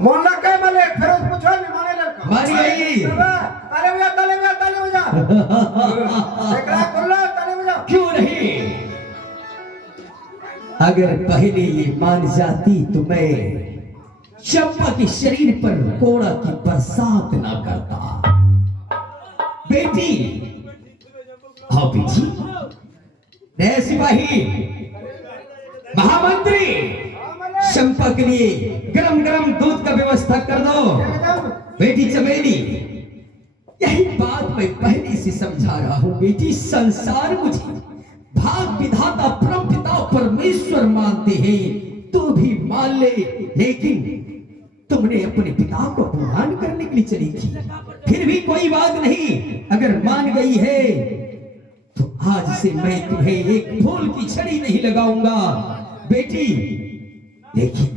मोहल्ला के माले फिर उस पूछो नहीं माने लड़का मारी आई ताले बजा ताले बजा ताले बजा एकरा खुल्ला ताले बजा क्यों नहीं? अगर पहले ये मान जाती तो मैं चंपा के शरीर पर कोड़ा की बरसात ना करता। बेटी हाँ बेटी, रे सिपाही महामंत्री, चंपा के लिए गरम गरम दूध का व्यवस्था कर दो। बेटी चमेली, यही बात मैं पहले से समझा रहा हूं बेटी। संसार मुझे भाग विधाता परम पिता परमेश्वर मानते हैं तो भी मान ले, लेकिन तुमने अपने पिता को अपमान करने के लिए चली थी। फिर भी कोई बात नहीं, अगर मान गई है तो आज से मैं तुम्हें एक फूल की छड़ी नहीं लगाऊंगा बेटी। लेकिन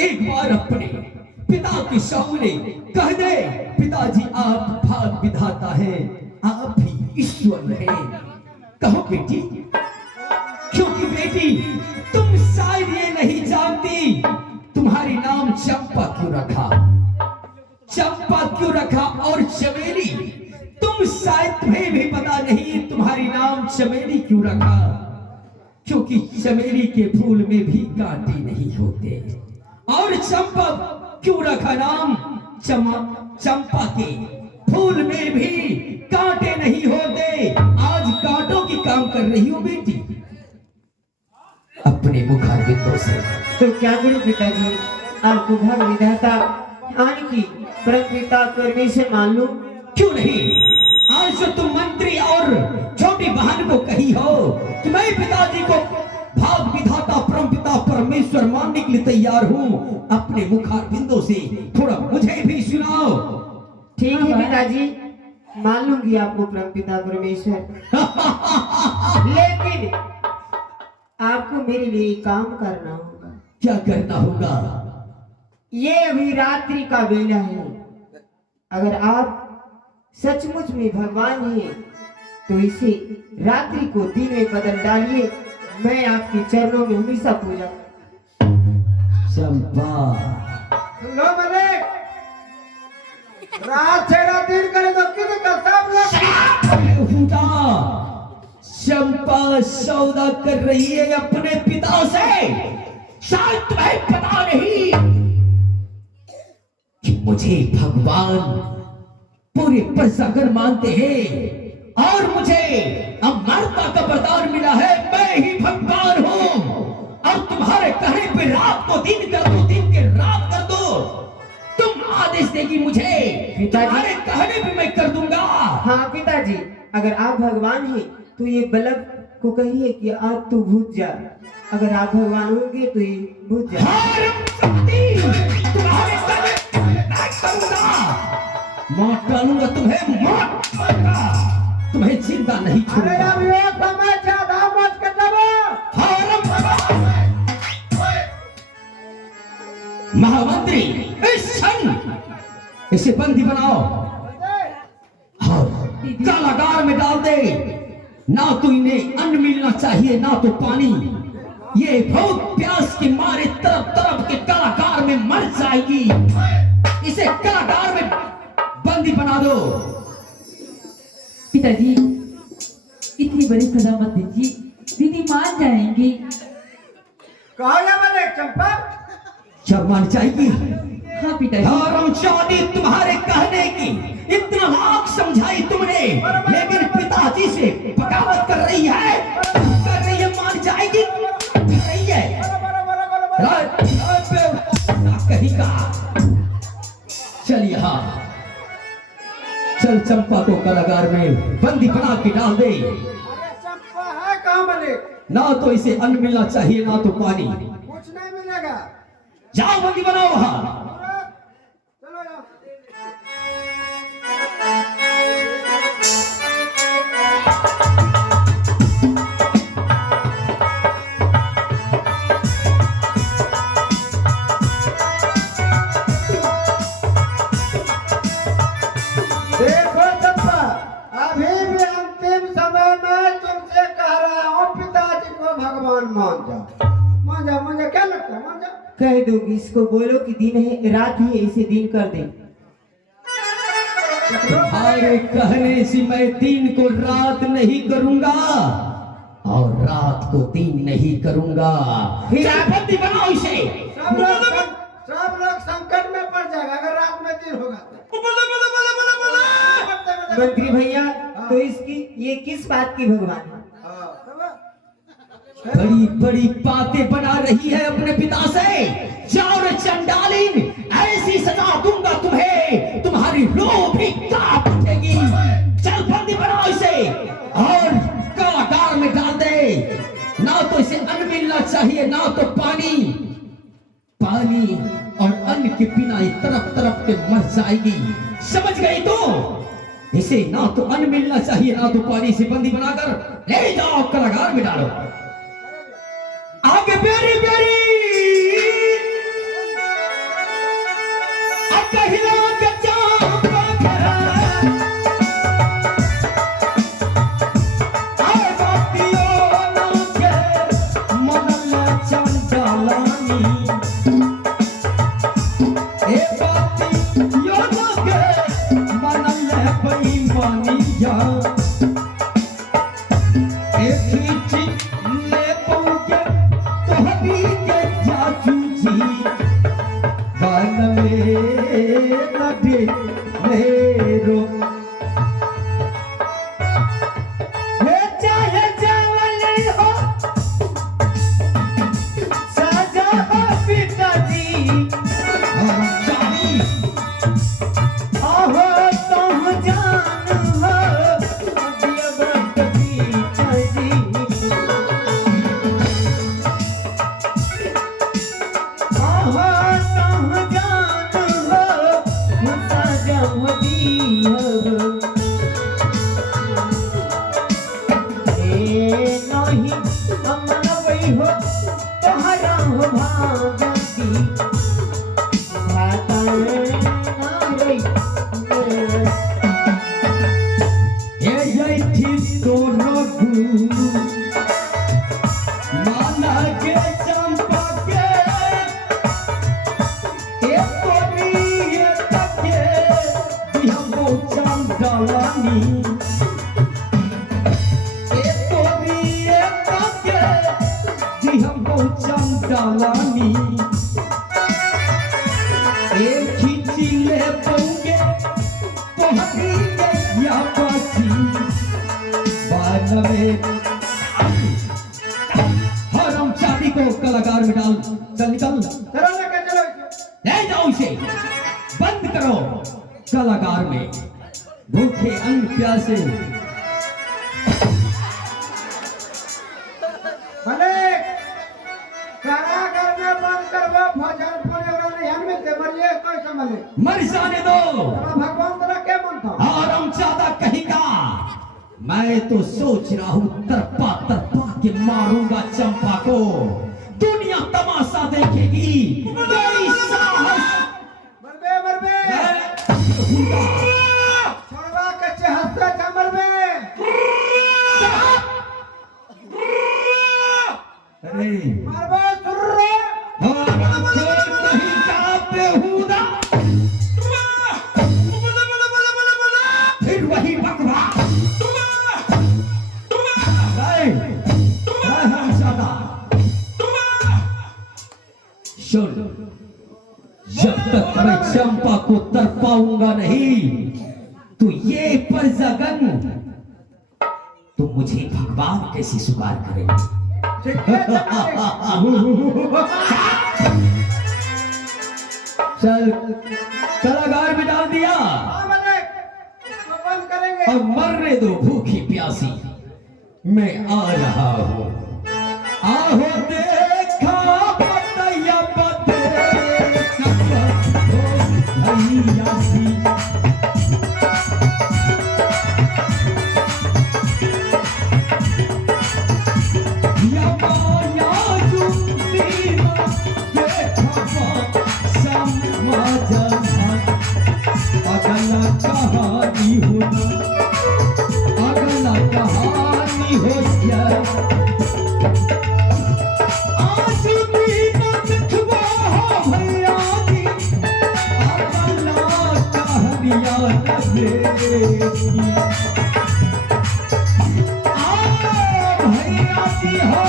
एक बार अपने पिता के सामने कह दे, पिताजी आप भाग विधाता हैं, आप ही ईश्वर हैं। कहो बेटी, क्योंकि बेटी तुम शायद ये नहीं जानती तुम्हारी नाम चंपा क्यों रखा, चंपा क्यों रखा और चमेली, तुम शायद तुम्हें भी पता नहीं तुम्हारी नाम चमेली क्यों रखा, क्योंकि चमेली के फूल में भी कांटे नहीं होते। और चंपा क्यों रखा नाम, चंपा के फूल में भी कांटे नहीं होते। आज कांटों की काम कर रही हो बेटी अपने मुखारबिंदों से। तो क्या करूं पिताजी, आपको भाग विधाता आने की परम पिता परमेश्वर मान लो। क्यों नहीं? आज जो तुम मंत्री और छोटी बहन को कही हो कि मैं पिताजी को भाग विधाता परम पिता परमेश्वर मानने के लिए तैयार हूं, अपने मुखारबिंदों से थोड़ा मुझे भी सुनाओ। ठीक है पिताजी, मान लूंगी आपको परम पिता परमेश्वर लेकिन आपको मेरे लिए काम करना होगा। क्या करना होगा? ये अभी रात्रि का बेला है, अगर आप सचमुच में भगवान हैं तो इसे रात्रि को दिन में बदल डालिए, मैं आपके चरणों में हमेशा पूजा। चंपा लो मले रात छेड़ा दिन करे तो किने का सब लोग चंपा सौदा कर रही है अपने पिता से। शायद तुम्हें पता नहीं कि मुझे भगवान पूरे प्रजागण मानते हैं और मुझे अमरता का वरदान मिला है। मैं ही भगवान हूं और तुम्हारे कहने पे रात को दिन कर दो, दिन के रात कर दो। तुम आदेश देगी मुझे, तुम्हारे कहने पे मैं कर दूंगा। हाँ पिताजी, अगर आप भगवान हैं तो ये बलक को कहिए कि आज तू भूत जा। अगर आप भगवान होंगे तो ये भूत जा। तुम्हारे मौत डालूंगा, तुम्हें मौत दूंगा, तुम्हें जिंदा नहीं अरे छोड़ूंगा। अब ये समय ज्यादा मत कर दो। महामंत्री, इस क्षण इसे बंदी बनाओ और कारागार में डाल दे। ना तो इन्हें अन्न मिलना चाहिए ना तो पानी। ये भूख प्यास के मारे तरफ तरफ के कारागार में मर जाएगी। इसे कारागार में बंदी बना दो। पिताजी इतनी बड़ी सजा मत दीजिए, दीदी मान जाएंगी। कहो या मले चंपा, जब मान जाएगी। हाँ पिताजी। हरामजादी, तुम्हारे कहने की इतना लाख समझाई तुमने, लेकिन पिताजी से बगावत कर रही है, मान जाएगी, कर रही है। कहीं का चल यहाँ, चल चंपा को कारागार में बंदी बना के डाल दे। अरे चंपा है कहाँ मले? ना तो इसे अन्न मिलना चाहिए ना तो पानी। कुछ नहीं मिलेगा। जाओ बंदी बनाओ वहां। चलो यार। देखो चंपा, अभी भी अंतिम समय में तुमसे कह रहा हूँ, पिताजी को भगवान मान जाओ। मान जाओ, मुझे क्या लगता है, मान जाओ। कह दोगी इस इसको बोलो कि दिन है रात ही है, इसे दिन कर दे। तुम्हारे कहने से मैं दिन को रात नहीं करूंगा और रात को दिन नहीं करूंगा। फिर चल बंदी बनाओ इसे। सब लोग संकट में पड़ जाएगा अगर रात में दिन होगा तो। मंत्री भैया, तो इसकी ये किस बात की भगवान है? बड़ी बड़ी बातें बना रही है अपने पिता से। जाओ रे चंडालिन, ऐसी सजा दूंगा तुम्हें, तुम्हारी रूह भी कांप उठेगी। चल बंदी बनाओ इसे और कारागार में डाल दे। ना तो इसे अन्न मिलना चाहिए, ना तो पानी। पानी और अन्न के बिना ये तरफ तरफ के मर जाएगी। समझ गई तो? इसे ना तो अन्न मिलना चाहिए, ना तो पानी। से बंदी बनाकर ले जाओ, कारागार में डालो। आगे बेरी बेरी अब कहिला के चांद बघरा आए बातियों ना के मनल चंचलानी ए बातियों ना के मनल बेईमानी जा ए खींची ले पहुंचे तोहरी के जाचू जी गान में लगे मेरो हे चाहे जवानी हो सजा हो पिताजी चाही आहो तुम जान हो दिया बात पीछे माना के चंपा के चंडालानी एक खींची ले पौगे तोहरी गैया पासी बानवे हरम चांदी को कलाकार में डाल। चल निकल, चलो लेके चलो इसे। ले जाओ इसे, बंद करो कलाकार में। भूखे अन्न प्यासे भले कारागार में बंद करवा भोजन पानी और ध्यान में दे मरिए कोई संभले मर जाने दो। भगवान तेरा क्या मनता हरम चादा कहेगा मैं तो सोच रहा हूँ तरपा तरपा के मारूंगा चंपा को। दुनिया तमाशा देखेगी। मेरी साहस मरबे छोड़वा के चहत्ता का मरबे। अरे मरबे सुर्रे नहीं का बेहुदा, फिर वही बकवा। सुन, जब तक मैं चंपा को तरपाऊंगा नहीं तो ये परजगन तो मुझे भगवान कैसे स्वीकार करेंगे। चल कलाकार में डाल दिया। हाँ भले तो बंद करेंगे। अब मरने दो भूखी प्यासी, मैं आ रहा हूँ। आहो देखा पतैया अगला कहानी होना, अगला कहानी हो जाए। आज भी न दिखवा हो भैया बेटी भैया जी हो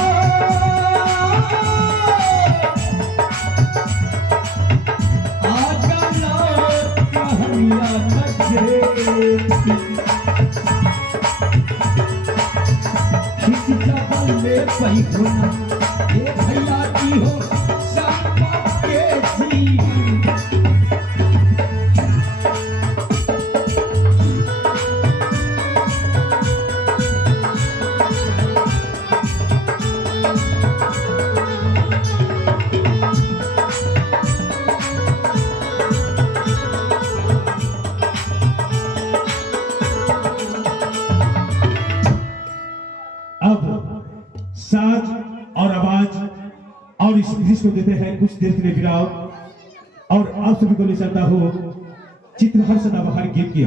आजा लौट कहनिया नजरे खिंच जबल में पैगुना ये भैया जी हो संपत के जी साज और आवाज और इस दृश्य को देते हैं कुछ देर के लिए विराम और आप सभी को ले चलता हूँ चित्रहर सदाबहार गीत की